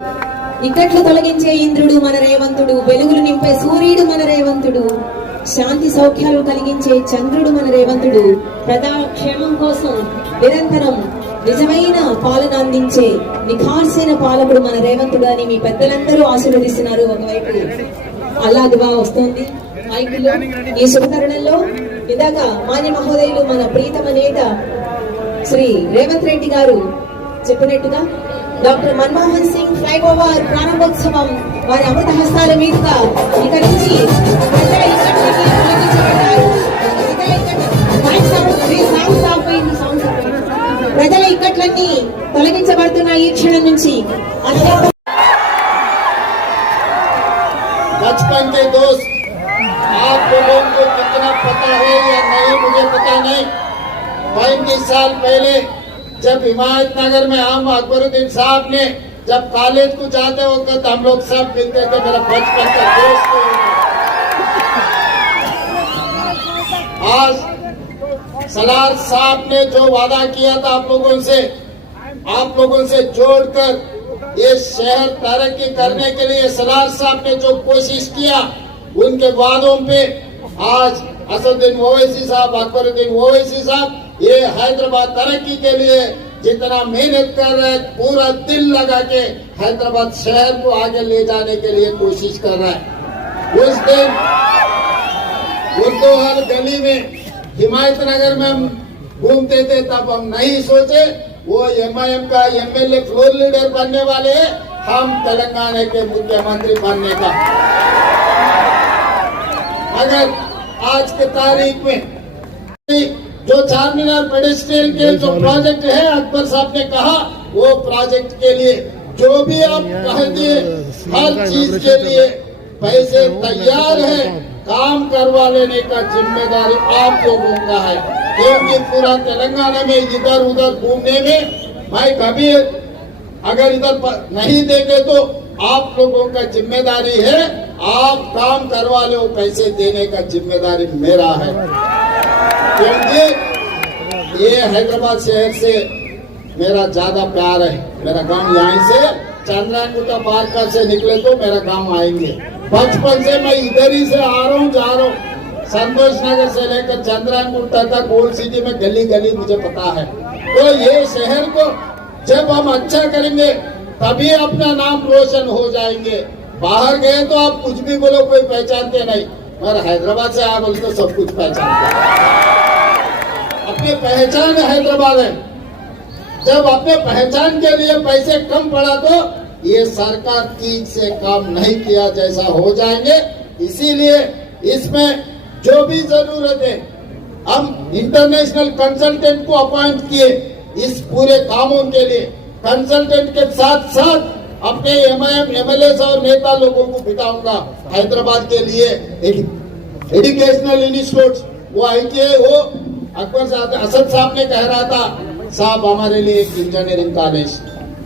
ఇక్కట్లు తొలగించే ఇంద్రుడు మన రేవంతుడు, వెలుగులు నింపే సూర్యుడు మన రేవంతుడు, శాంతి సౌఖ్యాలు కలిగించే చంద్రుడు మన రేవంతుడు, ప్రజాక్షేమం కోసం నిరంతరం నిజమైన పాలన అందించే నిఖార్సైన పాలకుడు మన రేవంతుడు అని మీ పెద్దలందరూ ఆశీర్వదిస్తున్నారు. ఒకవైపు అల్లా దువా వస్తోంది మైకుల్లో. ఈ శుభతరుణంలో ఇందాక మాన్య మహోదయులు మన ప్రీతమ నేత శ్రీ రేవంత్ రెడ్డి గారు చెప్పినట్టుగా డాక్టర్ మన్మోహన్ సింగ్ ఫ్లైఓవర్ ప్రారంభోత్సవం వారి అమృత హస్తాల మీదుగా ఇక్కడి నుంచి ప్రజల ఇక్కట్లన్నీ తొలగించబడుతున్న ఈ క్షణం నుంచి बचपन के दोस्त आप लोगों को कितना पता है या नहीं मुझे पता नहीं। 35 साल पहले जब हिमायत नगर में हम अकबरुद्दीन साहब ने जब कॉलेज को जाते वक्त हम लोग सब मिलते थे, मेरा बचपन का दोस्त। आज सलार साहब ने जो वादा किया था आप लोगों से जोड़कर ये शहर तरक्की करने के लिए सलार साहब ने जो कोशिश किया, उनके वादों पे आज असदुद्दीन ओवैसी साहब, अकबरुद्दीन ओवैसी साहब ये हैदराबाद तरक्की के लिए जितना मेहनत कर रहे हैं, पूरा दिल लगा के हैदराबाद शहर को आगे ले जाने के लिए कोशिश कर रहा है। उस दिन उर्दू हर गली में हिमायत नगर में हम घूमते थे, तब हम नहीं सोचे वो एमआईएम का एमएलए फ्लोर लीडर बनने वाले हैं, हम तेलंगाना के मुख्यमंत्री बनने का। अगर आज के तारीख में जो चार मीनार पेडेस्ट्रियन के जो प्रोजेक्ट है, अकबर साहब ने कहा वो प्रोजेक्ट के लिए जो भी आप कह दिए, हर चीज के लिए पैसे तैयार है, काम करवा लेने का जिम्मेदारी आप लोगों का है। क्योंकि पूरा तेलंगाना में इधर उधर घूमने में मैं कभी अगर इधर नहीं देंगे तो आप लोगों का जिम्मेदारी है, आप काम करवा लो, पैसे देने का जिम्मेदारी मेरा है। क्योंकि ये हैदराबाद शहर से मेरा ज्यादा प्यार है। मेरा गांव यहाँ से चंद्रायनगुट्टा पार्क से निकले तो मेरा गांव आएंगे। बचपन से मैं इधर ही से आ रहा हूँ, जा रहा हूँ। संतोष नगर से लेकर चंद्रायनगुट्टा तक ओल्ड सिटी में गली गली मुझे पता है। तो ये शहर को जब हम अच्छा करेंगे तभी अपना नाम रोशन हो जाएंगे। बाहर गए तो आप कुछ भी बोलो, कोई पहचानते नहीं, और हैदराबाद से आप बोलते सब कुछ पहचानते। अपनी पहचान हैदराबाद है। जब अपने पहचान के लिए पैसे कम पड़ा तो ये सरकार ठीक से काम नहीं किया जैसा हो जाएंगे। इसीलिए इसमें जो भी जरूरत है, हम इंटरनेशनल कंसल्टेंट को अपॉइंट किए इस पूरे कामों के लिए। कंसल्टेंट के साथ साथ अपने एमआईएम एमएलए और नेता लोगों को बिठाऊंगा हैदराबाद के लिए। एजुकेशनल इंस्टीट्यूट वो आईटीआई हो, अकबर साहब असद साहब ने कह रहा था साहब हमारे लिए एक इंजीनियरिंग कॉलेज,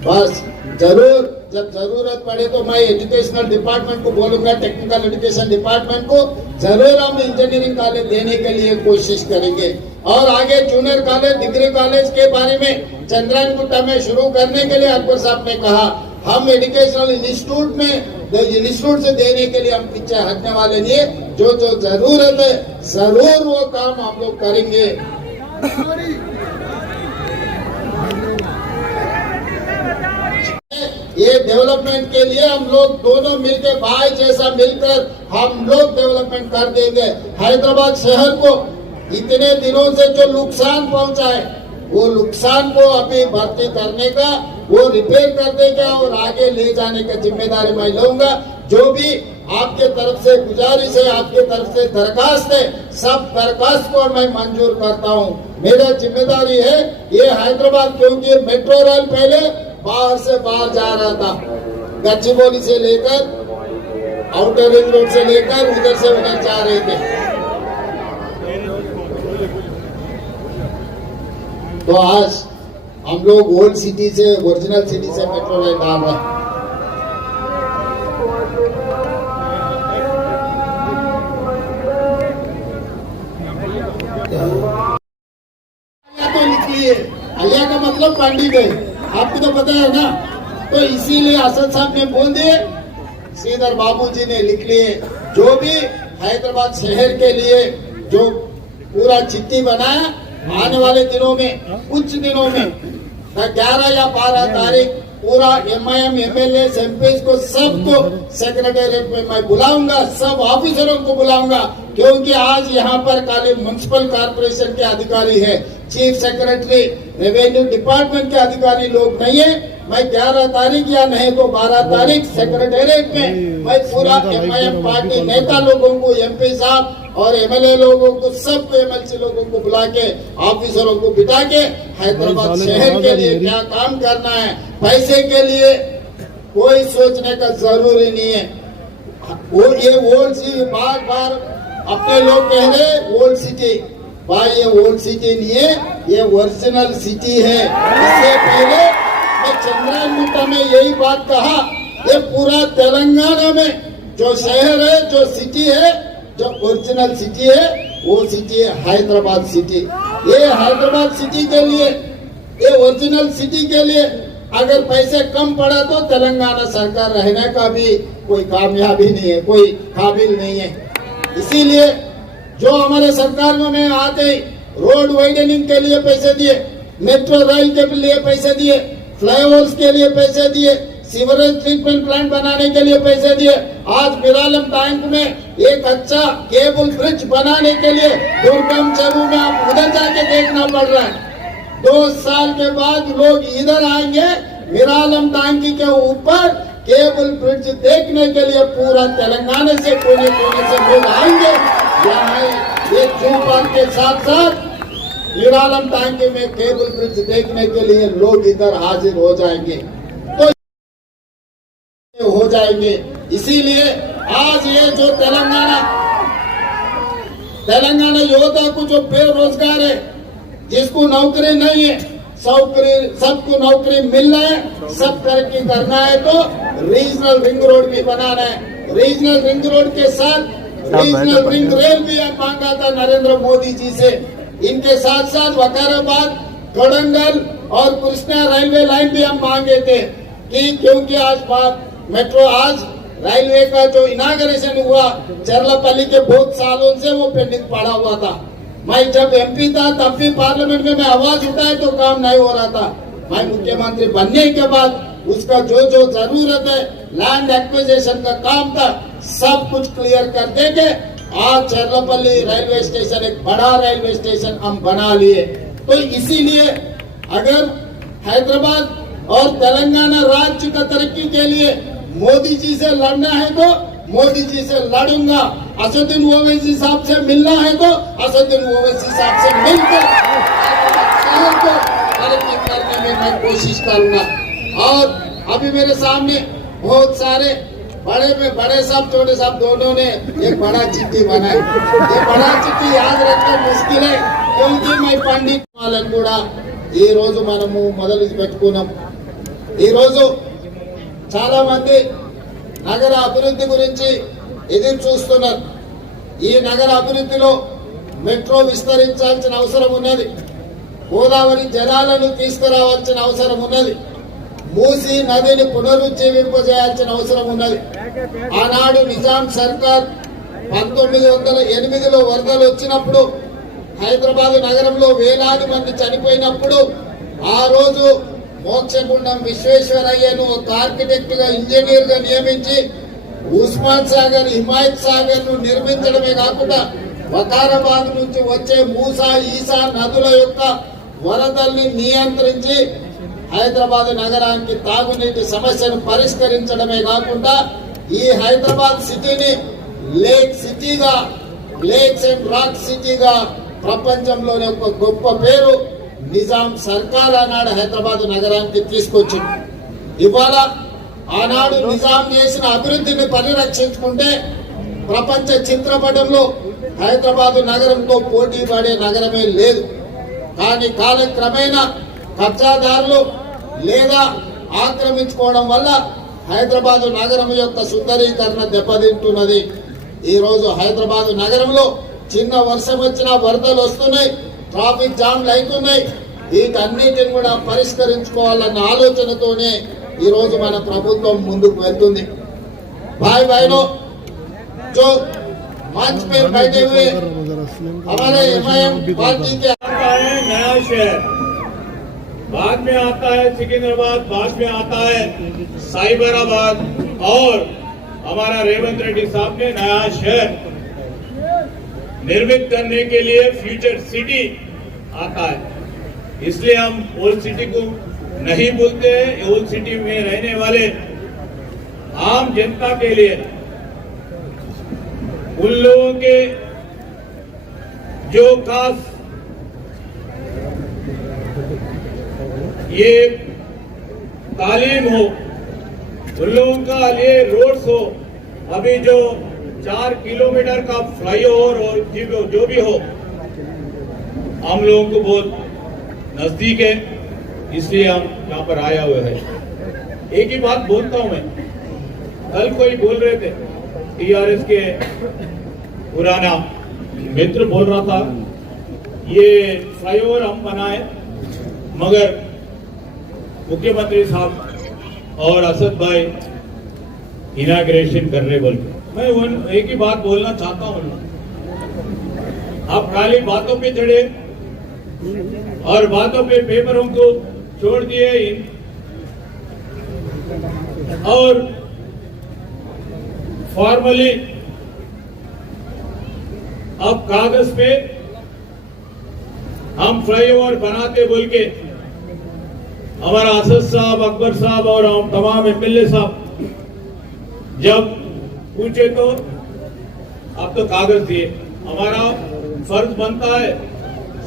बस जरूर जब जरूरत पड़े तो मैं एजुकेशनल डिपार्टमेंट को बोलूंगा, टेक्निकल एजुकेशन डिपार्टमेंट को जरूर हम इंजीनियरिंग कॉलेज देने के लिए कोशिश करेंगे। और आगे जूनियर कॉलेज, डिग्री कॉलेज के बारे में चंद्रायनगुट्टा में शुरू करने के लिए अकबर साहब ने कहा हम एजुकेशनल इंस्टीट्यूट में इंस्टीट्यूट से देने के लिए हम पीछे हटने वाले नहीं। जो जो जरूरत है जरूर वो काम हम लोग करेंगे। ये डेवलपमेंट के लिए हम लोग दोनों मिलकर भाई जैसा मिलकर हम लोग डेवलपमेंट कर देंगे। हैदराबाद शहर को इतने दिनों से जो नुकसान पहुंचा है, वो नुकसान को अभी भर्ती करने का, वो रिपेयर करने का और आगे ले जाने का जिम्मेदारी मैं लूंगा। जो भी आपके तरफ से गुजारिश है, आपके तरफ से दरखास्त है, सब दरखास्त को मैं मंजूर करता हूँ। मेरा जिम्मेदारी है ये हैदराबाद, क्योंकि मेट्रो रेल पहले बाहर से बाहर जा रहा था, गच्चीबौली से लेकर आउटर रिंग रोड से लेकर उधर से उधर जा रहे थे। तो आज हम लोग ओल्ड सिटी से, ओरिजिनल सिटी से मेट्रो रेल डाल रहे हैं। तो निकली है, अलिया का मतलब पंडित है, आपको तो पता है ना। तो इसीलिए असद साहब ने बोल दिए, श्रीधर बाबूजी ने लिख लिए, जो भी हैदराबाद शहर के लिए जो पूरा चिट्ठी बनाया, आने वाले दिनों में, कुछ दिनों में 11 या 12 तारीख पूरा MIM MLA MP को सबको सेक्रेटेरिएट में मैं बुलाऊंगा, सब ऑफिसरों को बुलाऊंगा, क्योंकि आज यहाँ पर खाली म्युनिसिपल कॉर्पोरेशन के अधिकारी है, चीफ सेक्रेटरी रेवेन्यू डिपार्टमेंट के अधिकारी लोग नहीं है। मैं 11 तारीख या नहीं तो 12 तारीख सेक्रेटेरिएट में मैं पूरा MIM पार्टी नेता लोगों को, MP साहब और MLA लोगों को, सबको MLC लोगों को बुला के, ऑफिसरों को बिठा के हैदराबाद शहर के लिए क्या काम करना है, पैसे के लिए कोई सोचने का जरूरी नहीं है। वो ये ओल्ड सिटी, बार बार अपने लोग कह रहे ओल्ड सिटी, भाई ये ओल्ड सिटी नहीं है, ये ओरिजिनल सिटी है। इससे पहले मैं चंद्रायन में यही बात कहा, ये पूरा तेलंगाना में जो शहर है, जो सिटी है, जो ओरिजिनल सिटी है, वो सिटी है हैदराबाद सिटी। ये हैदराबाद सिटी के लिए, ये ओरिजिनल सिटी के लिए अगर पैसे कम पड़ा तो तेलंगाना सरकार रहने का भी कोई कामयाबी नहीं है, कोई काबिल नहीं है। इसीलिए जो हमारे सरकार में आते ही रोड वाइडनिंग के लिए पैसे दिए, मेट्रो रेल के लिए पैसे दिए, फ्लाईओवर्स के लिए पैसे दिए, सीवरेज ट्रीटमेंट प्लांट बनाने के लिए पैसे दिए। आज मिरालम टैंक में एक अच्छा केबल ब्रिज बनाने के लिए दुर्गम चरू में आप उधर जाके देखना पड़ रहा है। 2 साल के बाद लोग इधर आएंगे, मिरालम टैंक के ऊपर केबल ब्रिज देखने के लिए पूरा तेलंगाना से कोने कोने से लोग आएंगे। यहाँ ये जू पार्क के साथ साथ मिरालम टैंक में केबल ब्रिज देखने के लिए लोग इधर हाजिर हो जाएंगे, तो हो जाएंगे। इसीलिए आज ये जो तेलंगाना युवता को जो बेरोजगार है, जिसको नौकरी नहीं है, सबको नौकरी मिलना है, सब तरक्की करना है, तो रीजनल रिंग रोड भी बनाना है। रीजनल रिंग रोड के साथ रीजनल रिंग रेल भी मांगा था नरेंद्र मोदी जी से। इनके साथ साथ वकाराबाद, कोडंगल और कृष्णा रेलवे लाइन भी हम मांगे थे कि क्योंकि आज बात मेट्रो, आज रेलवे का जो इनाग्रेशन हुआ चरलापल्ली के बहुत सालों से वो पेंडिंग पड़ा हुआ था। मैं जब MP था तब भी पार्लियामेंट में मैं आवाज उठाए तो काम नहीं हो रहा था। मैं मुख्यमंत्री बनने के बाद उसका जो जो जरूरत है, लैंड एक्विजिशन का काम था, सब कुछ क्लियर कर देके आज चरलापल्ली रेलवे स्टेशन एक बड़ा रेलवे स्टेशन हम बना लिए। तो इसीलिए अगर हैदराबाद और तेलंगाना राज्य का तरक्की के लिए मोदी जी से लड़ना है तो मोदी जी से लड़ूंगा, असदुद्दीन ओवैसी साहब से मिलना है तो असदुद्दीन ओवैसी साहब से मिलकर शहर को तरक्की करने में मैं कोशिश करूंगा। और अभी मेरे सामने बहुत सारे बड़े साहब, छोटे साहब दोनों ने एक बड़ा चिट्ठी बनाई। ये बड़ा चिट्ठी याद रखना मुश्किल है, क्योंकि मैं पंडित వాళ్ళని కూడా ఈ రోజు మనము మొదలు పెట్టుకున్నాం। ఈ రోజు చాలా మంది నగర అభివృద్ధి గురించి ఎదురు చూస్తున్నారు। ఈ నగర అభివృద్ధిలో మెట్రో విస్తరించాల్సిన అవసరం ఉన్నది, గోదావరి జలాలను తీసుకురావాల్సిన అవసరం ఉన్నది, మూసీ నదిని పునరుజ్జీవింపజేయాల్సిన అవసరం ఉన్నది। ఆనాడు నిజాం సర్కార్ 1908లో వరదలు వచ్చినప్పుడు హైదరాబాద్ నగరంలో వేలాది మంది చనిపోయినప్పుడు ఆ రోజు మోక్షగుండం విశ్వేశ్వరయ్యను ఒక ఆర్కిటెక్ట్ గా, ఇంజనీర్ గా నియమించి ఉస్మాన్ సాగర్, హిమాయత్ సాగర్ ను నిర్మించడమే కాకుండా వకారాబాద్ నుంచి వచ్చే మూసా, ఈసా నదుల యొక్క వరదల్ని నియంత్రించి హైదరాబాద్ నగరానికి తాగునీటి సమస్యను పరిష్కరించడమే కాకుండా ఈ హైదరాబాద్ సిటీని లేక్ సిటీగా, లేక్స్ అండ్ రాక్ సిటీగా ప్రపంచంలోనే ఒక గొప్ప పేరు నిజాం సర్కార్ ఆనాడు హైదరాబాద్ నగరానికి తీసుకొచ్చింది। ఇవాళ ఆనాడు నిజాం చేసిన అభివృద్ధిని పరిరక్షించుకుంటే ప్రపంచ చిత్రపటంలో హైదరాబాద్ నగరంతో పోటీ పడే నగరమే లేదు। కానీ కాలక్రమేణా కబ్జాదారులు లేదా ఆక్రమించుకోవడం వల్ల హైదరాబాద్ నగరం యొక్క సుందరీకరణ దెబ్బతింటున్నది। ఈ రోజు హైదరాబాద్ నగరంలో చిన్న వర్షం వచ్చినా వరదలు వస్తున్నాయి, ట్రాఫిక్ జామ్లు అవుతున్నాయి। వీటన్నిటిని కూడా పరిష్కరించుకోవాలన్న ఆలోచనతోనే ఈ రోజు మన ప్రభుత్వం ముందుకు వెళ్తుంది। भाई बहनों, जो मंच पे बैठे हुए हमारे एमआईएम पार्टी के नया शहर, बाद में आता है सिकंदराबाद, बाद में आता है साइबराबाद, और हमारा रेवंत रेड्डी साहब ने नया शहर निर्मित करने के लिए फ्यूचर सिटी आता है। इसलिए हम ओल्ड सिटी को नहीं भूलते हैं। ओल्ड सिटी में रहने वाले आम जनता के लिए, उन लोगों के जो खास ये तालीम हो, उन लोगों का लिए रोड्स हो, अभी जो 4 किलोमीटर का फ्लाईओवर हो, जो भी हो, हम लोगों को बहुत नजदीक है, इसलिए हम यहाँ पर आया हुए हैं। एक ही बात बोलता हूं मैं, कल कोई बोल रहे थे, टीआरएस के पुराना मित्र बोल रहा था, ये फ्लाईओवर हम बनाए मगर मुख्यमंत्री साहब और असद भाई इनाग्रेशन कर रहे बोल के। मैं एक ही बात बोलना चाहता हूं, आप खाली बातों पे चढ़े और बातों पे पेपरों को छोड़ दिए और फॉर्मली अब कागज पे हम फ्लाईओवर बनाते बोल के हमारा असद साहब, अकबर साहब और हम तमाम एमएलए साहब जब पूछे तो अब तो कागज दिए। हमारा फर्ज बनता है,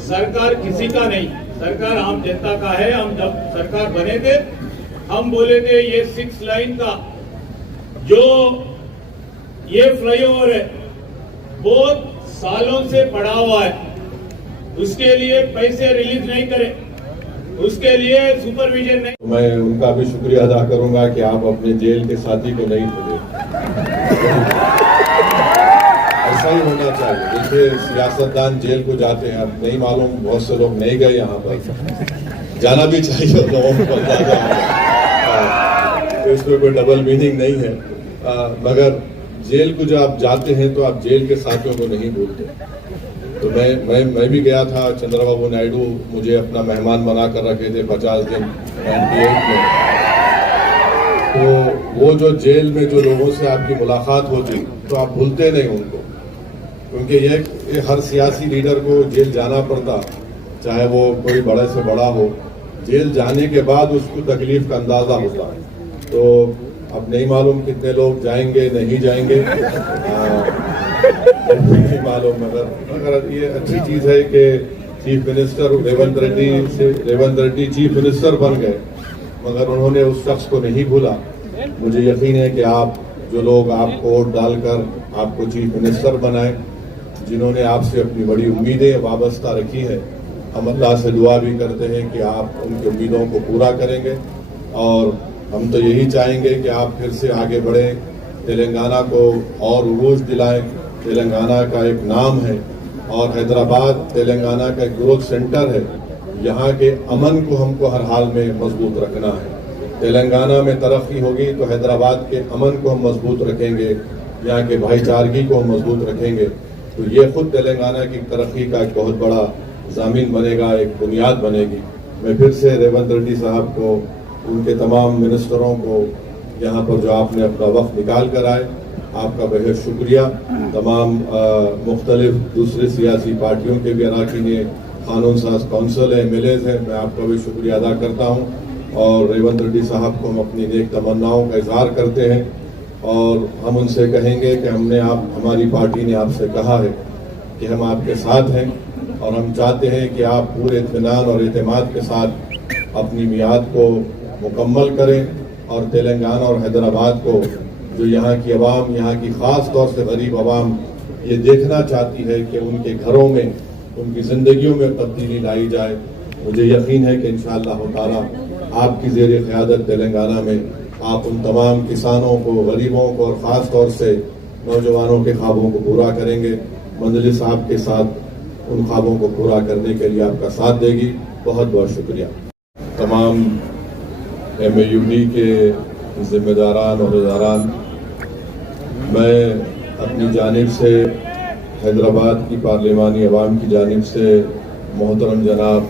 सरकार किसी का नहीं, सरकार आम जनता का है। हम जब सरकार बने थे हम बोले थे ये 6 लाइन का जो ये फ्लाईओवर है बहुत सालों से पड़ा हुआ है, उसके लिए पैसे रिलीज नहीं करे, उसके लिए सुपरविजन नहीं। मैं उनका भी शुक्रिया अदा करूंगा कि आप अपने जेल के साथी को नहीं खोले। ऐसा ही होना चाहिए। देखिए, सियासतदान जेल को जाते हैं, अब नहीं मालूम बहुत से लोग नहीं गए यहाँ पर, जाना भी चाहिए लोगों को अंदाजा है, तो इसमें कोई डबल मीनिंग नहीं है। मगर जेल को जब आप जाते हैं तो आप जेल के साथियों को नहीं भूलते। तो मैं भी गया था, चंद्रबाबू नायडू मुझे अपना मेहमान बना कर रखे थे 50 दिन 98 में। तो वो जो जेल में जो लोगों से आपकी मुलाकात होती तो आप भूलते नहीं उनको, क्योंकि ये हर सियासी लीडर को जेल जाना पड़ता, चाहे वो कोई बड़े से बड़ा हो। जेल जाने के बाद उसको तकलीफ का अंदाजा होता है। तो अब नहीं मालूम कितने लोग जाएंगे नहीं जाएंगे, नहीं मालूम। मगर ये अच्छी चीज है कि chief minister Revanth Reddy chief minister बन गए, मगर उन्होंने उस शख्स को नहीं भूला। मुझे यकीन है कि आप जो लोग आपको वोट डालकर आपको चीफ मिनिस्टर बनाए, जिन्होंने आपसे अपनी बड़ी उम्मीदें वाबस्ता रखी है, हम अल्लाह से दुआ भी करते हैं कि आप उनकी उम्मीदों को पूरा करेंगे। और हम तो यही चाहेंगे कि आप फिर से आगे बढ़ें, तेलंगाना को और उरूज दिलाएं। तेलंगाना का एक नाम है और हैदराबाद तेलंगाना का एक ग्रोथ सेंटर है। यहाँ के अमन को हमको हर हाल में मजबूत रखना है। तेलंगाना में तरक्की होगी तो हैदराबाद के अमन को हम मजबूत रखेंगे, यहाँ के भाईचारगी को हम मजबूत रखेंगे। तो ये खुद तेलंगाना की तरक्की का एक बहुत बड़ा ज़मीन बनेगा, एक बुनियाद बनेगी। मैं फिर से रेवंत रेड्डी साहब को, उनके तमाम मिनिस्टरों को, यहाँ पर जो आपने अपना वक्त निकाल कर आए, आपका बेहद शुक्रिया। तमाम मुख्तलिफ दूसरे सियासी पार्टियों के भी अरकान कानून साज कौंसिल है, MLAs हैं, मैं आपका भी शुक्रिया अदा करता हूँ। और रेवंत रेड्डी साहब को हम अपनी नेक तमन्नाओं का इजहार करते हैं और हम उनसे कहेंगे कि हमारी पार्टी ने आपसे कहा है कि हम आपके साथ हैं और हम चाहते हैं कि आप पूरे इत्मीनान और एतमाद के साथ अपनी मियाद को मुकम्मल करें और तेलंगाना और हैदराबाद को, जो यहाँ की आवाम, यहाँ की ख़ास तौर से गरीब आवाम ये देखना चाहती है कि उनके घरों में, उनकी ज़िंदगियों में तब्दीली लाई जाए। मुझे यकीन है कि इंशाअल्लाह ताला आपकी ज़ेरे क़यादत तेलंगाना में आप उन तमाम किसानों को, गरीबों को और ख़ास तौर से नौजवानों के ख्वाबों को पूरा करेंगे। मंजलिस साहब के साथ उन ख्वाबों को पूरा करने के लिए आपका साथ देगी। बहुत बहुत शुक्रिया। तमाम MAUD के जिम्मेदारान और हज़ारान, मैं अपनी जानिब से हैदराबाद की पार्लिमानी अवाम की जानिब से मोहतरम जनाब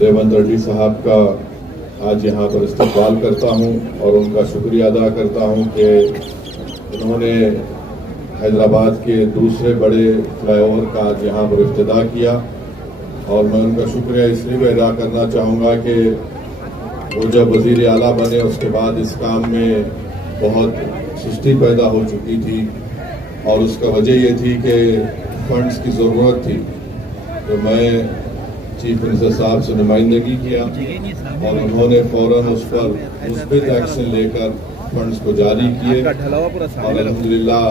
रेवंत रेड्डी साहब का आज यहाँ पर इस्तकबाल करता हूँ और उनका शुक्रिया अदा करता हूँ कि उन्होंने हैदराबाद के दूसरे बड़े फ्लाईओवर का आज यहाँ पर इफ्तिताह किया। और मैं उनका शुक्रिया इसलिए भी अदा करना चाहूँगा कि वो जब वज़ीर आला बने उसके बाद इस काम में बहुत सुस्ती पैदा हो चुकी थी और उसका वजह ये थी कि फंड्स की ज़रूरत थी। तो मैं चीफ मिनिस्टर साहब से नुमाइंदगी किया और उन्होंने फ़ौरन उस पर मुस्बित एक्शन लेकर फंड्स को जारी किए और अल्हम्दुलिल्लाह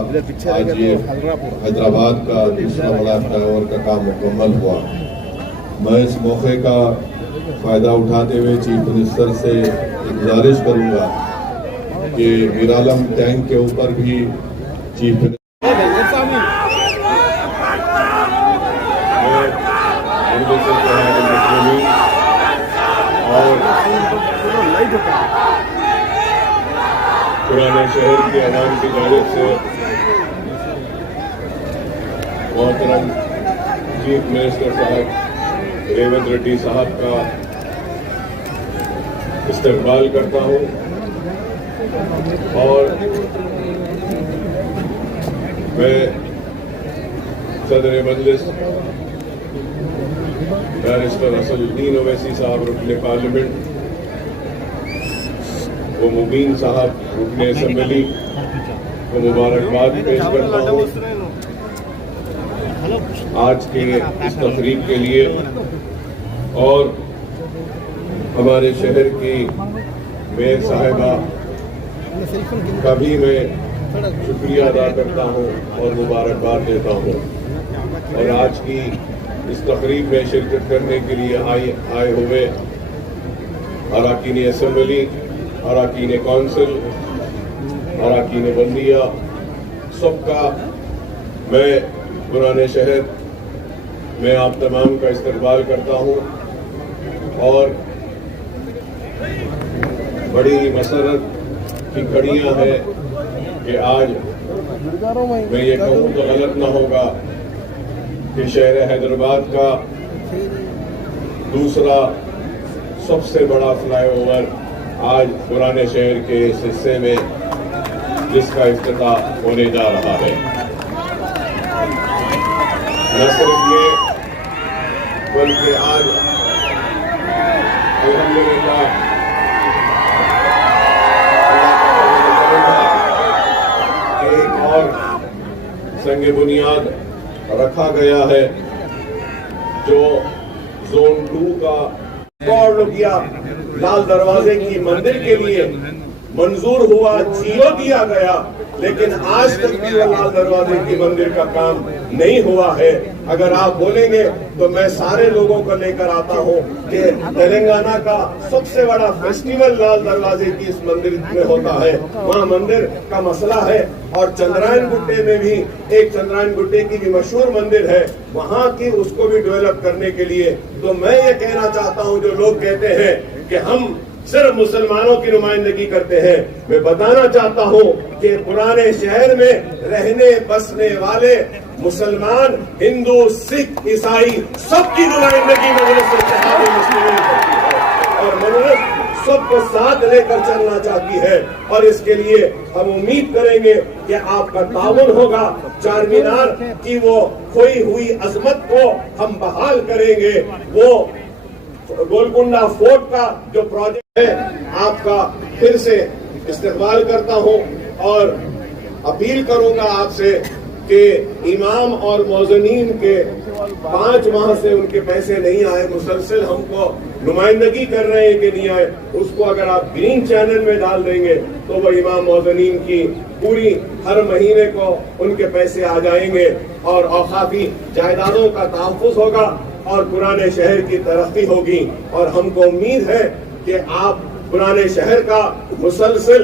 आज ये हैदराबाद का दूसरा बड़ा फ्लाईओवर का काम मुकम्मल हुआ। मैं इस मौके का फ़ायदा उठाते हुए चीफ मिनिस्टर से गुजारिश करूंगा कि मीरालम टैंक के ऊपर भी चीफ मिनिस्टर और पुराने शहर के अवाम की जानिब से मोहतरम चीफ मिनिस्टर साहब रेवंत रेड्डी साहब का इस्तकबाल करता हूँ और मैं सदर मजलिस बैरिस्टर असदुद्दीन ओवैसी साहब रुकने पार्लियामेंट, वो मुबीन साहब रुकने असेंबली को मुबारकबाद पेश करता हूँ आज के इस तकरीब के लिए। और हमारे शहर की मेयर साहिबा का भी मैं शुक्रिया अदा करता हूँ और मुबारकबाद देता हूँ। और आज की इस तकरीब में शिरकत करने के लिए आए हुए अरकान असेंबली, अरकान कौंसिल, अरकान बल्दिया, सबका मैं पुराने शहर में आप तमाम का इस्तकबाल करता हूँ। और बड़ी मसरत की कड़ियाँ हैं कि आज मैं ये कहूँ तो गलत ना होगा कि शहर हैदराबाद का दूसरा सबसे बड़ा फ्लाईओवर आज पुराने शहर के इस हिस्से में जिसका इफ्तिताह होने जा रहा है। न सिर्फ ये बल्कि आज अल्हम्दुलिल्लाह एक और संग बुनियाद रखा गया है जो जोन 2 का किया, लाल दरवाजे की मंदिर के लिए मंजूर हुआ, जियो दिया गया, लेकिन आज तक भी लाल दरवाजे की मंदिर का काम नहीं हुआ है। अगर आप बोलेंगे तो मैं सारे लोगों को लेकर आता हूं कि तेलंगाना का सबसे बड़ा फेस्टिवल लाल दरवाजे की इस मंदिर में होता है, वहाँ मंदिर का मसला है। और चंद्रायन गुट्टे में भी एक चंद्रायन गुट्टे की भी मशहूर मंदिर है, वहाँ की उसको भी डेवलप करने के लिए। तो मैं ये कहना चाहता हूँ, जो लोग कहते हैं कि हम सिर्फ मुसलमानों की नुमाइंदगी करते हैं, मैं बताना चाहता हूँ कि पुराने शहर में रहने बसने वाले मुसलमान, हिंदू, सिख, ईसाई सबकी नुमाइंदगी मजलिस इत्तेहाद मुस्लिमीन करती है और मजलिस सबको साथ लेकर चलना चाहती है। और इसके लिए हम उम्मीद करेंगे कि आपका ताउन होगा। चार मीनार की वो खोई हुई अजमत को हम बहाल करेंगे। वो गोलकुंडा फोर्ट का जो प्रोजेक्ट है, आपका फिर से इस्तेमाल करता हूं और अपील करूंगा आपसे कि इमाम और मौजनीन के 5 माह से उनके पैसे नहीं आए, मुसलसल हमको नुमाइंदगी कर रहे हैं कि नहीं आए, उसको अगर आप ग्रीन चैनल में डाल देंगे तो वो इमाम मौजनीन की पूरी हर महीने को उनके पैसे आ जाएंगे और औकाफी जायदादों का तहफ़्फ़ुज़ होगा और पुराने शहर की तरक्की होगी। और हमको उम्मीद है कि आप पुराने शहर का मुसलसल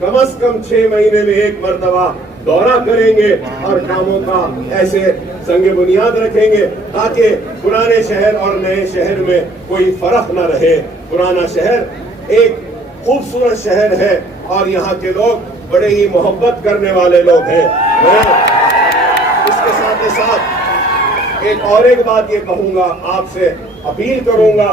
कम से कम 6 महीने में एक मरतबा दौरा करेंगे और कामों का ऐसे संग बुनियाद रखेंगे ताकि पुराने शहर और नए शहर में कोई फर्क न रहे। पुराना शहर एक खूबसूरत शहर है और यहाँ के लोग बड़े ही मोहब्बत करने वाले लोग हैं। मैं इसके साथ ही साथ एक बात ये कहूंगा, आपसे अपील करूंगा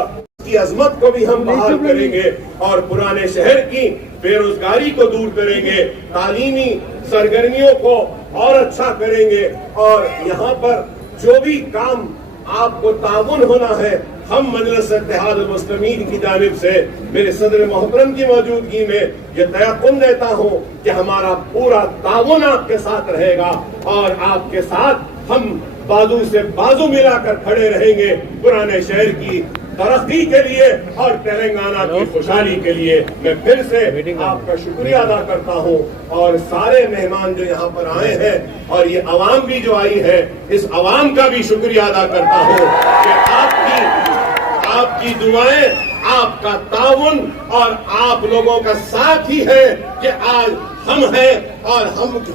की अजमत को भी हम बहाल करेंगे और पुराने शहर की बेरोजगारी को दूर करेंगे, तालीमी सरगर्मियों को और अच्छा करेंगे और यहाँ पर जो भी काम आपको ताउन होना है, हम मजलिस इत्तेहाद मुस्लिमीन की जानिब से मेरे सदर मोहतरम की मौजूदगी में ये तयक़ुन देता हूँ कि हमारा पूरा ताउन आपके साथ रहेगा और आपके साथ हम बाजू से बाजू मिलाकर खड़े रहेंगे पुराने शहर की तरक्की के लिए और तेलंगाना की खुशहाली के लिए। मैं फिर से आपका शुक्रिया अदा करता हूं और सारे मेहमान जो यहाँ पर आए हैं और ये अवाम भी जो आई है, इस अवाम का भी शुक्रिया अदा करता हूं कि आपकी दुआएं, आपका ताउन और आप लोगों का साथ ही है कि आज हम हैं और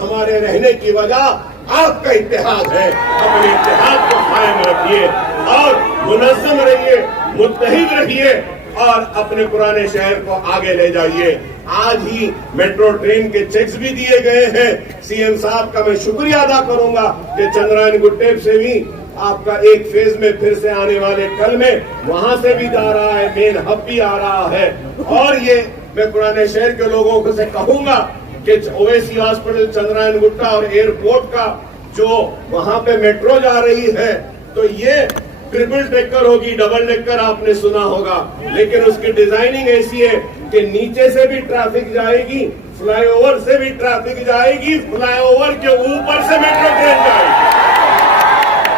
हमारे रहने की वजह आपका इत्तेहाद है। अपने इत्तेहाद को कायम रखिए और मुनज़्ज़म रहिए, मुत्तहिद रहिए और अपने पुराने शहर को आगे ले जाइए। आज ही मेट्रो ट्रेन के चेक्स भी दिए गए हैं। सीएम साहब का मैं शुक्रिया अदा करूंगा कि चंद्रायन गुट्टेप से भी आपका एक फेज में फिर से आने वाले कल में वहां से भी जा रहा है, मेन हब भी आ रहा है। और ये मैं पुराने शहर के लोगों को से कहूंगा कि ओवैसी हॉस्पिटल, चंद्रायन गुट्टा और एयरपोर्ट का जो वहां पे मेट्रो जा रही है, तो ये ट्रिपल डेकर होगी, डबल डेकर आपने सुना होगा, लेकिन उसकी डिजाइनिंग ऐसी है कि नीचे से भी ट्रैफिक जाएगी, फ्लाईओवर से भी ट्रैफिक जाएगी, फ्लाईओवर के ऊपर से मेट्रो ट्रेन जाएगी।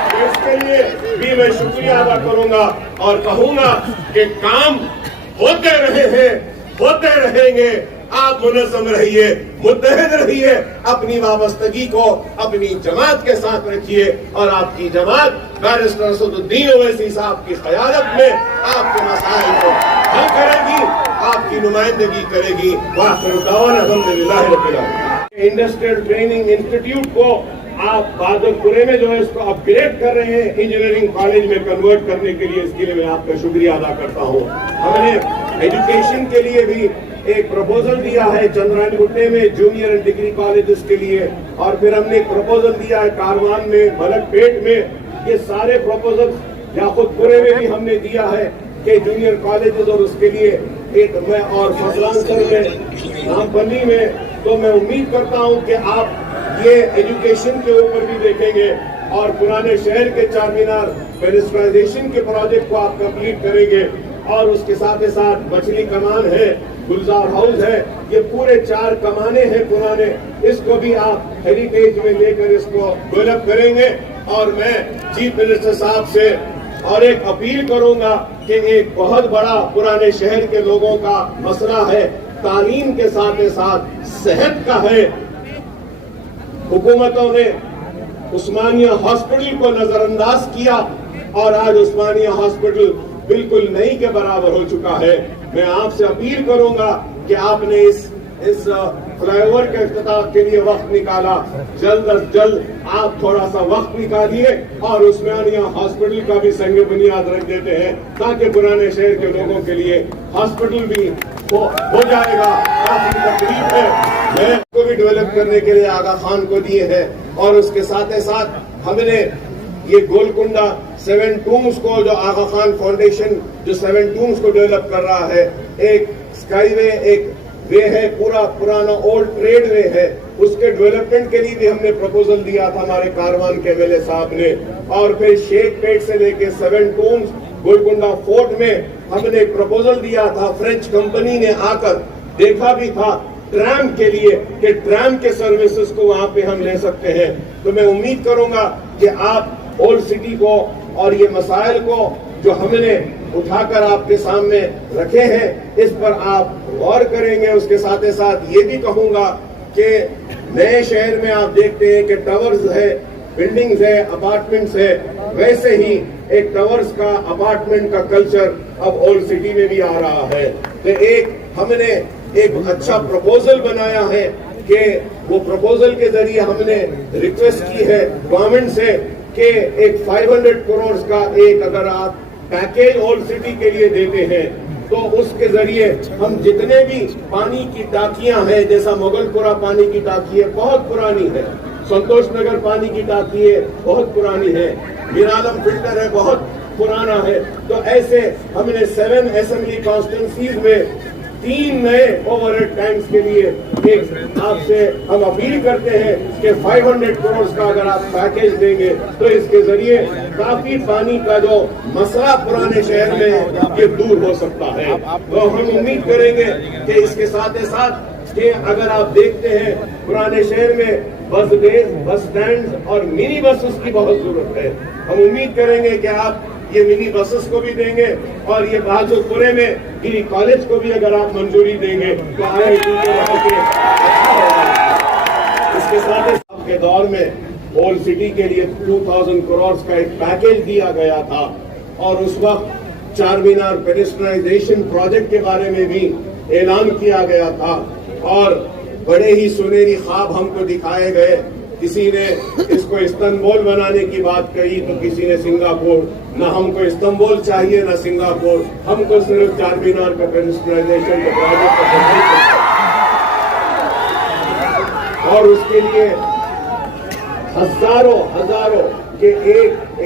तो इसके लिए भी मैं शुक्रिया अदा करूंगा और कहूंगा कि काम होते रहे हैं, होते रहेंगे। आप मुनज़्ज़म रहिए, मुत्तहिद रहिए, अपनी वाबस्तगी को अपनी जमात के साथ रखिए और आपकी जमात बैरिस्टर असदुद्दीन ओवैसी साहब की क़यादत में आपके मसाइल को हल करेगी, आपकी नुमाइंदगी करेगी। वाखिर दावाना अल्हम्दुलिल्लाह रब्बिल आलमीन। इंडस्ट्रियल ट्रेनिंग इंस्टीट्यूट को आप बादलपुरे में जो है इसको अपग्रेड कर रहे हैं, इंजीनियरिंग कॉलेज में कन्वर्ट करने के लिए, इसके लिए मैं आपका शुक्रिया अदा करता हूँ। हमने एजुकेशन के लिए भी एक प्रपोजल दिया है चंद्रायन गुट्टे में जूनियर एंड डिग्री कॉलेजेस के लिए, और फिर हमने एक प्रपोजल दिया है कारवान में, मलकपेट में। ये सारे प्रपोजल याकुतपुरे में भी हमने दिया है कि जूनियर कॉलेजेस और उसके लिए एक मैं और फजलांसर में, नामपल्ली में। तो मैं उम्मीद करता हूँ कि आप ये एजुकेशन के ऊपर भी देखेंगे और पुराने शहर के चारमीनार पेरिस्ट्राइजेशन के प्रोजेक्ट को आप कंप्लीट करेंगे और उसके साथ ही साथ मछली कमान है, गुलजार हाउस है, ये पूरे 4 कमाने हैं पुराने, इसको भी आप हेरिटेज में लेकर इसको डेवलप करेंगे। और मैं चीफ मिनिस्टर साहब से और एक अपील करूंगा कि एक बहुत बड़ा पुराने शहर के लोगों का मसला है, तालीम के साथ ही साथ सेहत का है। हुकूमतों ने उस्मानिया हॉस्पिटल को नजरअंदाज किया और आज उस्मानिया हॉस्पिटल बिल्कुल नहीं के बराबर हो चुका है। मैं आपसे अपील करूंगा कि आपने इस फ्लाईओवर के इफ्तिताह के लिए वक्त निकाला, जल्द अज जल्द आप थोड़ा सा वक्त निकालिए और उस्मानिया हॉस्पिटल का भी संग बुनियाद रख देते हैं ताकि पुराने शहर के लोगों के लिए हॉस्पिटल भी हो जाएगा। काफी तकलीफ है, मैं को भी डेवलप करने के लिए आगा खान को दिए हैं और उसके साथ ही साथ हमने ये गोलकुंडा 7 टूम्स को, जो आगा खान फाउंडेशन जो 7 टूम्स को डेवलप कर रहा है, एक स्काईवे, एक वे है, पूरा पुराना ओल्ड ट्रेड वे है, उसके डेवलपमेंट के लिए भी हमने प्रपोजल दिया था हमारे कारवान के एमएलए साहब ने। और फिर शेख पेट से लेके 7 टूम्स गोलकुंडा फोर्ट में हमने एक प्रपोजल दिया था। फ्रेंच कंपनी ने आकर देखा भी था ट्रैम के लिए कि ट्रैम के सर्विसेज को वहां पे हम ले सकते हैं। तो मैं उम्मीद करूंगा कि आप ओल्ड सिटी को और ये मसाइल को जो हमने उठाकर आपके सामने रखे हैं, इस पर आप गौर करेंगे। उसके साथ ही साथ ये भी कहूंगा कि नए शहर में आप देखते हैं कि टावर्स है, बिल्डिंग्स है, अपार्टमेंट्स है, वैसे ही एक टावर्स का, अपार्टमेंट का कल्चर अब ओल्ड सिटी में भी आ रहा है। तो हमने एक अच्छा प्रपोजल बनाया है कि वो प्रपोजल के जरिए हमने रिक्वेस्ट की है गवर्नमेंट से कि एक 500 करोड़ का एक अगर आप पैकेज ओल्ड सिटी के लिए देते हैं तो उसके जरिए हम जितने भी पानी की टाकियां हैं, जैसा मुगलपुरा पानी की टाकी है बहुत पुरानी है, संतोष नगर पानी की टाकी है बहुत पुरानी है, मीरालम फिल्टर है बहुत पुराना है, तो ऐसे हमने 7 असेंबली कॉन्स्टिट्यूंसीज में 3 नए ओवरहेड टैंक्स के लिए एक आपसे हम अपील करते हैं कि 500 करोड़ का अगर आप पैकेज देंगे तो इसके जरिए काफी पानी का जो मसला पुराने शहर में है ये दूर हो सकता है। तो हम उम्मीद करेंगे कि इसके साथ ही साथ कि अगर आप देखते हैं पुराने शहर में बस डे, बस स्टैंड और मिनी बसेस की बहुत जरूरत है। हम उम्मीद करेंगे कि आप ये मिनी बसेस को भी देंगे और ये बहादुरपुरे में गिरी कॉलेज को भी अगर आप मंजूरी देंगे तो IIT के वहाँ के अच्छा होगा। इसके साथ ही आपके दौर में ओल्ड सिटी के लिए 2000 करोड़ का एक पैकेज दिया गया था और उस वक्त चार मीनार पेडेस्ट्रियनाइजेशन प्रोजेक्ट के बारे में भी ऐलान किया गया था और बड़े ही सुनहरी ख्वाब हमको दिखाए गए। किसी ने इसको इस्तांबुल बनाने की बात कही तो किसी ने सिंगापुर। ना हमको इस्तांबुल चाहिए ना सिंगापुर, हमको सिर्फ चार मीनार का पेडेस्ट्रियनाइजेशन का प्रोजेक्ट और उसके लिए हजारों के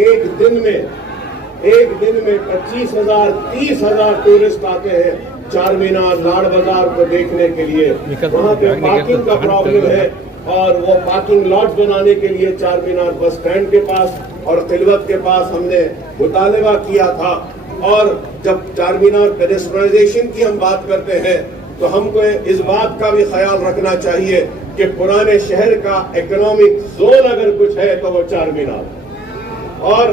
एक दिन में 25,000 30,000 टूरिस्ट आते हैं चार मीनार लाड़ बाजार को देखने के लिए। वहाँ पे पार्किंग का प्रॉब्लम है और वो पार्किंग लॉट बनाने के लिए चार मीनार बस स्टैंड के पास और खिलवत के पास हमने मुतालबा किया था। और जब चार मीनार पेडेस्ट्रियनाइजेशन की हम बात करते हैं तो हमको इस बात का भी ख्याल रखना चाहिए कि पुराने शहर का इकोनॉमिक जोन अगर कुछ है तो वो चार मीनार और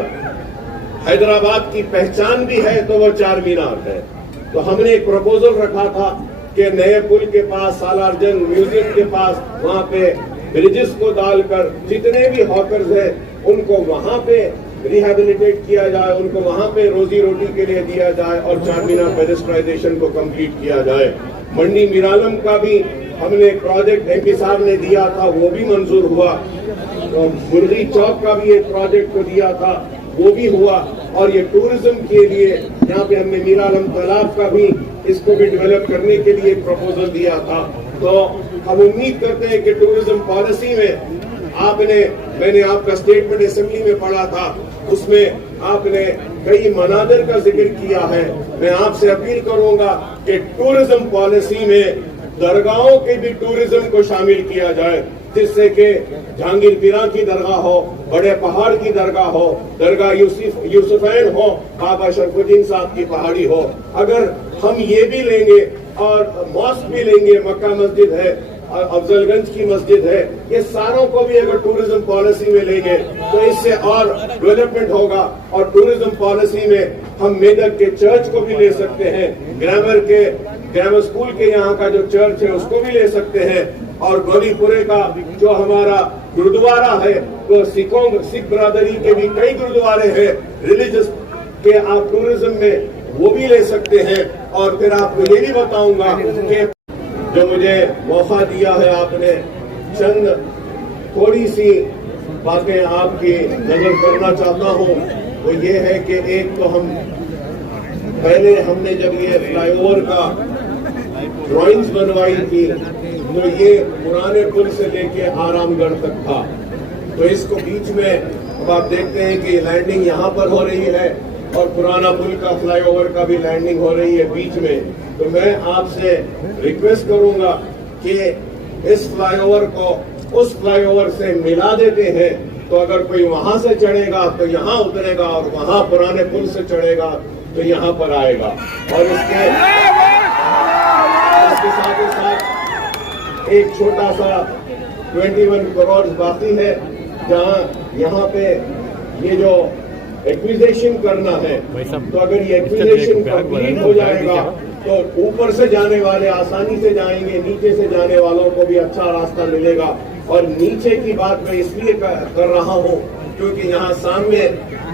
हैदराबाद की पहचान भी है तो वो चार मीनार है। तो हमने एक प्रपोजल रखा था कि नए पुल के पास सालारजंग म्यूजियम के पास वहाँ पे ब्रिजेस को डालकर जितने भी हॉकर्स हैं उनको वहाँ पे रिहेबिलिटेट किया जाए, उनको वहाँ पे रोजी रोटी के लिए दिया जाए और चार मीनार पेडेस्ट्रियनाइजेशन को कंप्लीट किया जाए। मंडी मीरालम का भी हमने एक प्रोजेक्ट MP साहब ने दिया था, वो भी मंजूर हुआ। तो मुर्गी चौक का भी एक प्रोजेक्ट को दिया था, वो भी हुआ। और ये टूरिज्म के लिए यहाँ पे हमने मीरालम तालाब का भी इसको भी डेवलप करने के लिए एक प्रपोजल दिया था। तो हम उम्मीद करते हैं कि टूरिज्म पॉलिसी में मैंने आपका स्टेटमेंट असेंबली में पढ़ा था, उसमें आपने कई मनादिर का जिक्र किया है। मैं आपसे अपील करूंगा कि टूरिज्म पॉलिसी में दरगाहों के भी टूरिज्म को शामिल किया जाए, जिससे कि जहांगीर पीरा की दरगाह हो, बड़े पहाड़ की दरगाह हो, दरगाह यूसुफैन हो, बाबा शरफुद्दीन साहब की पहाड़ी हो। अगर हम ये भी लेंगे और मॉस्क भी लेंगे, मक्का मस्जिद है, अफजलगंज की मस्जिद है, ये सारों को भी अगर टूरिज्म पॉलिसी में लेंगे तो इससे और डेवलपमेंट होगा। और टूरिज्म पॉलिसी में हम मेदक के चर्च को भी ले सकते हैं, ग्रामर स्कूल के यहाँ का जो चर्च है उसको भी ले सकते हैं और गौरीपुरे का जो हमारा गुरुद्वारा है वो सिख बरादरी के भी कई गुरुद्वारे हैं रिलीजियस के, आप टूरिज्म में वो भी ले सकते हैं। और फिर आपको ये भी बताऊंगा कि जो मुझे मौका दिया है आपने, चंद थोड़ी सी बातें आपकी नजर करना चाहता हूँ। वो ये है कि एक तो पहले हमने जब ये फ्लाईओवर का ड्राइंग्स बनवाई थी तो ये पुराने पुल से लेके आरामगढ़ तक था, तो इसको बीच में अब आप देखते हैं कि लैंडिंग यहाँ पर हो रही है और पुराना पुल का फ्लाईओवर का भी लैंडिंग हो रही है बीच में। तो मैं आपसे रिक्वेस्ट करूंगा कि इस फ्लाईओवर को उस फ्लाईओवर से मिला देते हैं, तो अगर कोई वहां से चढ़ेगा तो यहाँ उतरेगा और वहां पुराने पुल से चढ़ेगा तो यहाँ पर आएगा। और इसके साथ ही साथ एक छोटा सा 21 करोड़ बाकी है, जहाँ यहाँ पे ये जो एक्विजिशन करना है, तो अगर ये एक्विजिशन कंप्लीट हो जाएगा तो ऊपर से जाने वाले आसानी से जाएंगे, नीचे से जाने वालों को भी अच्छा रास्ता मिलेगा। और नीचे की बात मैं इसलिए कर रहा हूँ क्योंकि यहाँ सामने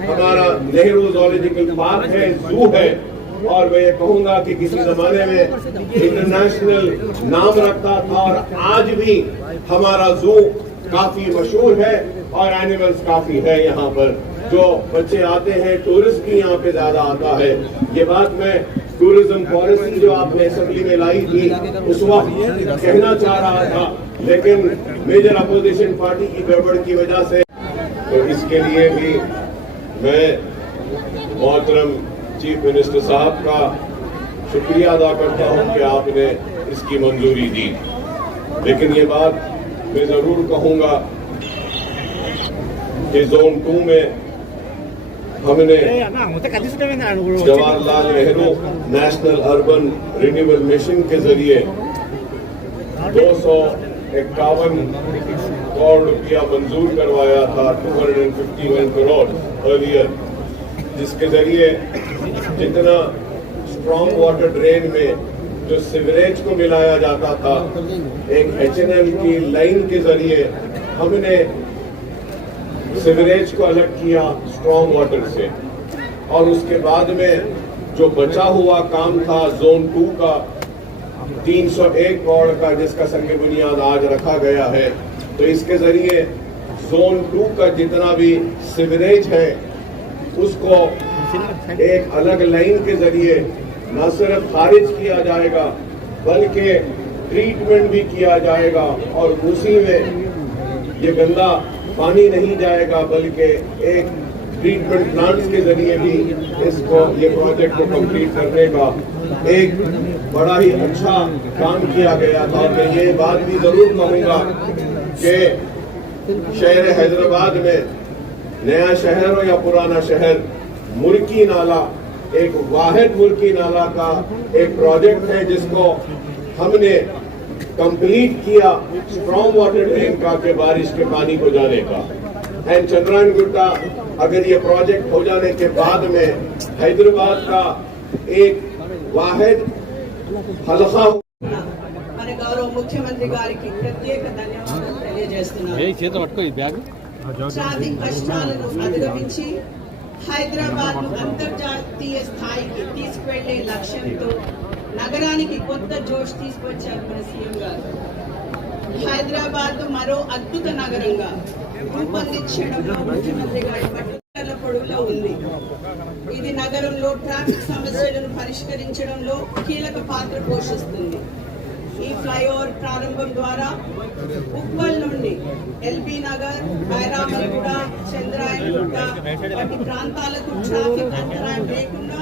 हमारा नेहरू ज़ूलॉजिकल पार्क है, जू है, और मैं ये कहूँगा कि किसी जमाने में इंटरनेशनल नाम रखता था और आज भी हमारा जू काफी मशहूर है और एनिमल्स काफी है यहाँ पर। जो बच्चे आते हैं, टूरिस्ट भी यहाँ पे ज्यादा आता है। ये बात मैं टूरिज्म पॉलिसी जो आपने असेंबली में लाई थी उस वक्त कहना चाह रहा था, लेकिन मेजर अपोजिशन पार्टी की गड़बड़ की वजह से, तो इसके लिए भी मैं मोहतरम चीफ मिनिस्टर साहब का शुक्रिया अदा करता हूं कि आपने इसकी मंजूरी दी। लेकिन ये बात मैं जरूर कहूंगा कि जोन 2 में हमने Jawaharlal Nehru national urban renewal mission के जरिए 251 करोड़ रुपया मंजूर करवाया था, 251 करोड़ अर्लियर, जिसके जरिए जितना स्ट्रॉन्ग वाटर ड्रेन में जो सीवरेज को मिलाया जाता था, एक H&M की लाइन के जरिए हमने सीवरेज को अलग किया स्ट्रॉन्ग वाटर से। और उसके बाद में जो बचा हुआ काम था जोन 2 का 301 करोड़ का, जिसका संग बुनियाद आज रखा गया है, तो इसके जरिए जोन 2 का जितना भी सीवरेज है उसको एक अलग लाइन के जरिए न सिर्फ खारिज किया जाएगा बल्कि ट्रीटमेंट भी किया जाएगा, और उसी में ये गंदा पानी नहीं जाएगा बल्कि एक ट्रीटमेंट प्लांट्स के जरिए भी इसको, ये प्रोजेक्ट को कंप्लीट करने का एक बड़ा ही अच्छा काम किया गया था। और मैं ये बात भी जरूर कहूंगा कि शहर हैदराबाद में नया शहर हो या पुराना शहर, मुर्की नाला एक वाहिद मुल्की नाला का एक प्रोजेक्ट है जिसको हमने कंप्लीट किया स्ट्रॉन्ग वाटर ड्रेन का के बारिश के पानी को जाने का। एंड चंद्रायन गुट्टा, अगर ये प्रोजेक्ट हो जाने के बाद में हैदराबाद का एक वाहिद हलका మన గౌరవ ముఖ్యమంత్రి గారికి ప్రత్యేక ధన్యవాదాలు తెలియజేస్తున్నాను. ట్రాఫిక్ కష్టాలను అధిగమించి హైదరాబాద్ ను అంతర్జాతీయ స్థాయికి తీసుకువెళ్లే లక్ష్యంతో నగరానికి కొత్త జోష్ తీసుకొచ్చారు మన సీఎం గారు. హైదరాబాద్ మరో అద్భుత నగరంగా రూపొందించడంలో ముఖ్యమంత్రి గారి పట్టుదల పొడవులో ఉంది. ఇది నగరంలో ట్రాఫిక్ సమస్యలను పరిష్కరించడంలో కీలక పాత్ర పోషిస్తుంది. ఈ ఫ్లైఓవర్ ప్రారంభం ద్వారా ఉప్పల్ నుండి ఎల్బీ నగర్, బైరామల్గూడ, చంద్రాయన్గుట్ట వంటి ప్రాంతాలకు ట్రాఫిక్ అంతరాయం లేకుండా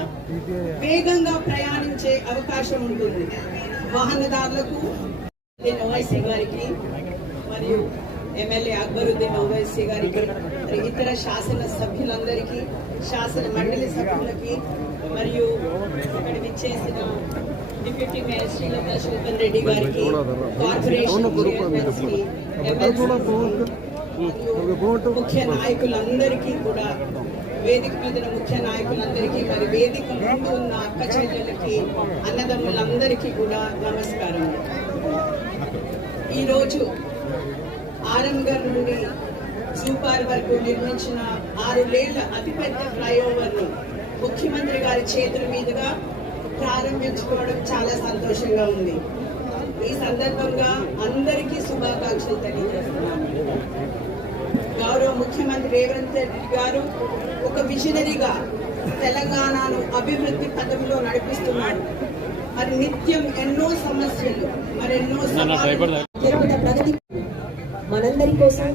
వేగంగా ప్రయాణించే అవకాశం ఉంటుంది. వాహనదారులకు ఓవైసీ గారికి మరియు ఎమ్మెల్యే అక్బరుద్దీన్ ఓవైసీ గారికి, ఇతర శాసన సభ్యులందరికీ, శాసన మండలి సభ్యులకి, మరియు ఇక్కడ విచ్చేసిన డిప్యూటీ మేయర్ శ్రీలత శివన్ రెడ్డి గారికి, కార్పొరేషన్ చైర్మన్స్కి, ముఖ్య నాయకులందరికీ కూడా, వేదిక మీద ముఖ్య నాయకులందరికీ, మరి వేదిక ముందు ఉన్న అక్క చెల్లెలకి, అన్నదమ్ములందరికీ కూడా నమస్కారం. ఈరోజు ఆరంగర్ నుండి జూపార్ వరకు నిర్మించిన 6 లేన్ల అతిపెద్ద ఫ్లైఓవర్ ను ముఖ్యమంత్రి గారి చేతుల మీదుగా ప్రారంభించుకోవడం చాలా సంతోషంగా ఉంది. ఈ సందర్భంగా అందరికీ శుభాకాంక్షలు తెలియజేస్తున్నాను. గౌరవ ముఖ్యమంత్రి రేవంత్ రెడ్డి గారు ఒక విజనరీగా తెలంగాణను అభివృద్ధి పథంలో నడిపిస్తున్నారు. మరి నిత్యం ఎన్నో సమస్యలు, మరెన్నో ప్రగతి మనందరి కోసం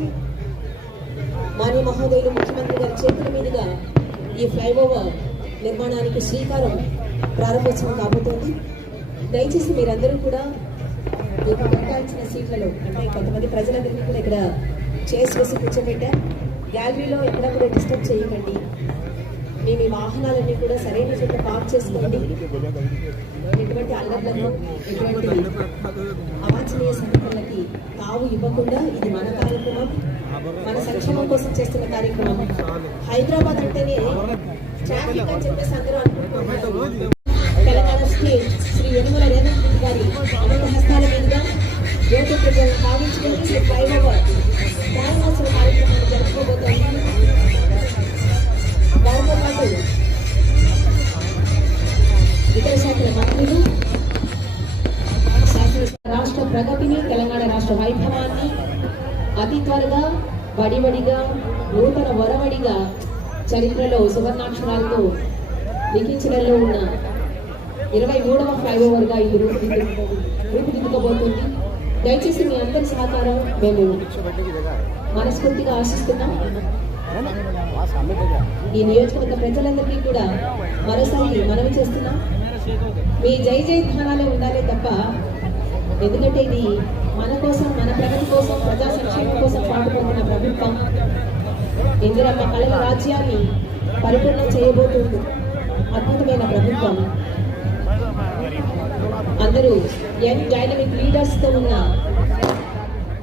మాన్య మహోదయులు ముఖ్యమంత్రి గారి చేతుల మీదుగా ఈ ఫ్లైఓవర్ నిర్మాణానికి శ్రీకారం ప్రారంభోత్సవం కాబోతోంది. దయచేసి మీరందరూ కూడా మీకు కేటాయించిన సీట్లలో, అంటే కొంతమంది ప్రజలందరికీ కూడా ఇక్కడ చైర్స్ వేసి కూర్చోబెట్టారు. గ్యాలరీలో ఎక్కడ కూడా డిస్టర్బ్ చేయకండి. మీ వాహనాలన్నీ కూడా సరైన చోట పార్క్ చేసుకోండి. ఎటువంటి అల్లర్లకు, ఎటువంటి అవాంఛనీయ సంఘటనలకి తావు ఇవ్వకుండా, ఇది మన కార్యక్రమం, మన సంక్షేమం కోసం చేస్తున్న కార్యక్రమం. హైదరాబాద్ అంటేనే ట్రాఫిక్ అని చెప్పేసి అందరూ అనుకుంటున్నారు. తెలంగాణ స్టేట్ శ్రీ యనుమల రేవంత్ రెడ్డి గారి అమృత హస్తాల మీదుగా రోడ్డు ప్రజలను భావించుకుని ఫ్లైఓవర్ ప్రారంభోత్సవ కార్యక్రమాన్ని జరుపుకోబోతోంది. దాంతో పాటు ఇతర శాఖల మంత్రులు, రాష్ట్ర ప్రగతిని, తెలంగాణ రాష్ట్ర వైభవాన్ని అతి త్వరగా, వడివడిగా, నూతన వరవడిగా చరిత్రలో సువర్ణాక్షరాలతో లిఖించడంలో ఉన్న 23వ ఫ్లైఓవర్గా ఇది రూపుదిద్దుకోబోతుంది. దయచేసి మీ అందరి సహకారం మేము మనస్ఫూర్తిగా ఆశిస్తున్నాం. ఈ నియోజకవర్గ ప్రజలందరికీ కూడా మరోసారి మనవి చేస్తున్నాం, మీ జై జయధ్వానాలే ఉండాలి తప్ప, ఎందుకంటే ఇది మన కోసం, మన ప్రగతి కోసం, ప్రజా సంక్షేమం కోసం పాటుపడుతున్న ప్రభుత్వం. ఇందిరమ్మ కళల రాజ్యాన్ని పరిపూర్ణం చేయబోతుంది అద్భుతమైన ప్రభుత్వం. అందరూ యంగ్ డైనమిక్ లీడర్స్ తో ఉన్న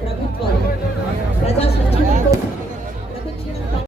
ప్రభుత్వం. ప్రజా సంక్షేమం కోసం